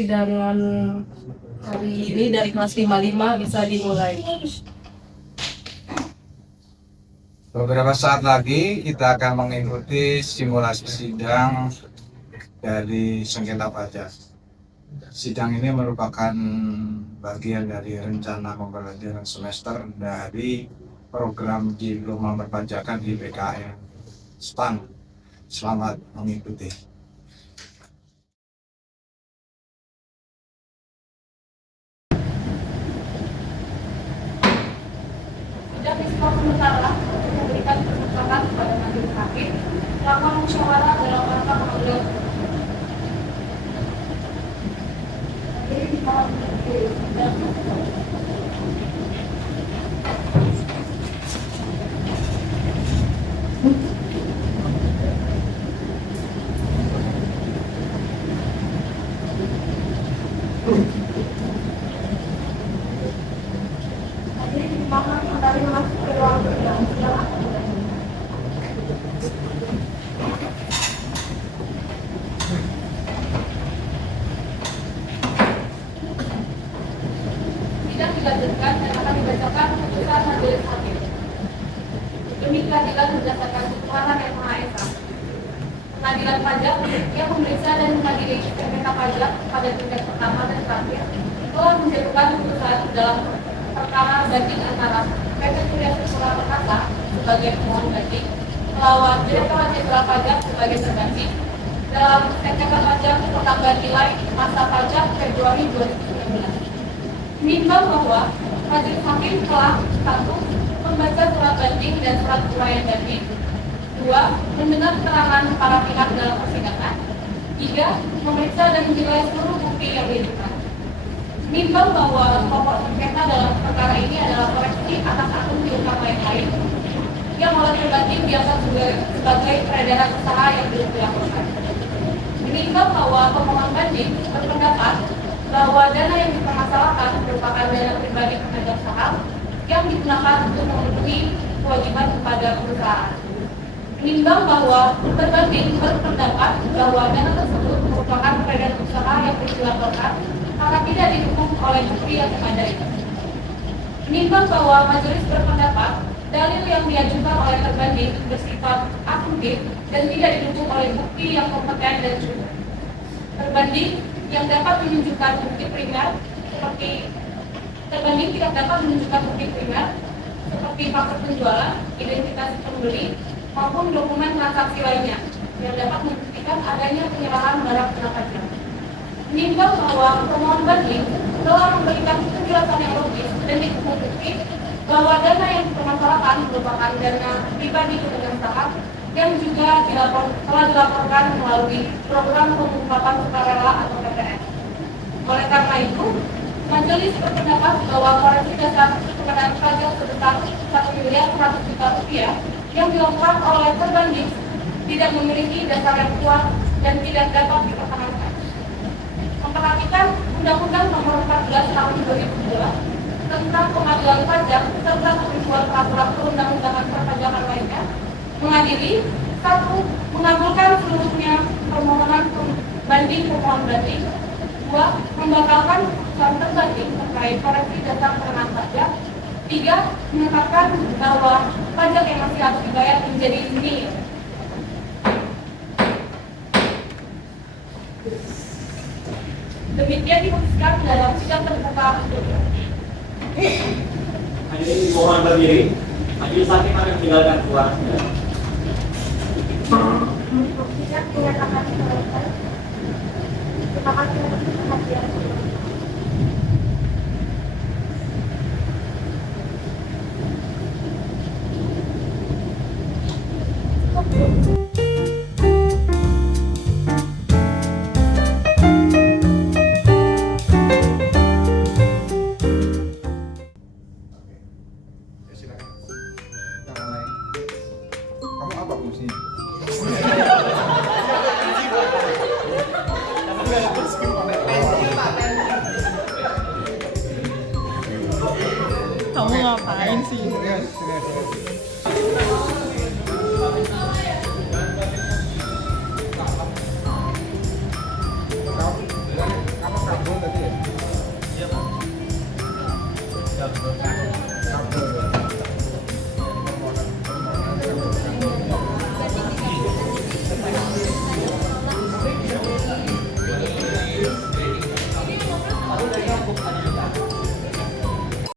persidangan hari ini dari kelas 55 bisa dimulai. Beberapa saat lagi kita akan mengikuti simulasi sidang dari sengketa pajak. Sidang ini merupakan bagian dari rencana pembelajaran semester dari program diploma perpajakan di PKN SPAN. Selamat mengikuti. Sidang diskor sementara untuk memberikan kesempatan kepada majelis hakim melakukan musyawarah dalam rangka pengambilan sidang dilanjutkan dan akan dibacakan putusan majelis hakim. Demi keadilan berdasarkan ketuhanan yang Maha Esa. Pengadilan pajak yang memeriksa dan mengadili sengketa pajak pada tingkat pertama dan terakhir telah menjatuhkan putusan dalam perkara banding antara PT Surya Saputra Perkasa sebagai pemohon banding melawan Direktorat Jenderal Pajak sebagai terbanding dalam sengketa pajak pertambahan nilai masa pajak Februari 2019. Menimbang bahwa majelis hakim telah 1. Membaca surat banding dan surat uraian banding. 2. Mendengar keterangan para pihak dalam persidangan. 3. Memeriksa dan menilai seluruh bukti yang diajukan. Menimbang bahwa pokok sengketa dalam perkara ini adalah koreksi atas akun piutang lain-lain yang oleh terbanding dianggap sebagai peredaran usaha yang belum dilaporkan. Menimbang bahwa pemohon banding berpendapat bahwa dana yang dipermasalahkan merupakan dana pribadi pemegang saham yang digunakan untuk memenuhi kewajiban kepada perusahaan. Menimbang bahwa terbanding berpendapat bahwa dana tersebut merupakan peredaran usaha yang belum dilaporkan karena tidak didukung oleh bukti yang memadai. Menimbang bahwa majelis berpendapat dalil yang diajukan oleh terbanding bersifat asumtif dan tidak didukung oleh bukti yang kompeten dan cukup. Terbanding yang dapat menunjukkan bukti primer seperti terbanding tidak dapat menunjukkan bukti primer seperti faktur penjualan, identitas pembeli, maupun dokumen transaksi lainnya yang dapat membuktikan adanya penyerahan barang kena pajak. Menimbang bahwa pemohon banding telah memberikan penjelasan yang logis dan didukung bukti bahwa dana yang dipermasalahkan merupakan dana pribadi pemegang saham yang juga telah dilaporkan melalui program pengungkapan sukarela atau PPS. Oleh karena itu, majelis berpendapat bahwa koreksi dasar pengenaan pajak sebesar Rp1.100.000.000 yang dilakukan oleh terbanding tidak memiliki dasar yang kuat dan tidak dapat dipertahankan. Memperhatikan Undang-Undang Nomor 14 Tahun 2002 tentang Pengadilan Pajak serta ketentuan peraturan perundang-undangan perpajakan lainnya, mengadili 1. Mengabulkan seluruhnya permohonan banding pemohon banding. 2. Membatalkan putusan terbanding terkait koreksi dasar pengenaan pajak. 3. Menetapkan bahwa pajak yang masih harus dibayar menjadi nil. Demikian diputuskan dalam sidang terbuka sebelumnya. Hadirin mohon berdiri. Majelis hakim akan meninggalkan ruangan sidang. Sidang dinyatakan selesai. Terima kasih atas perhatian. Kamu apa fungsinya? Kamu ngapain sih? Kamu bisa berkata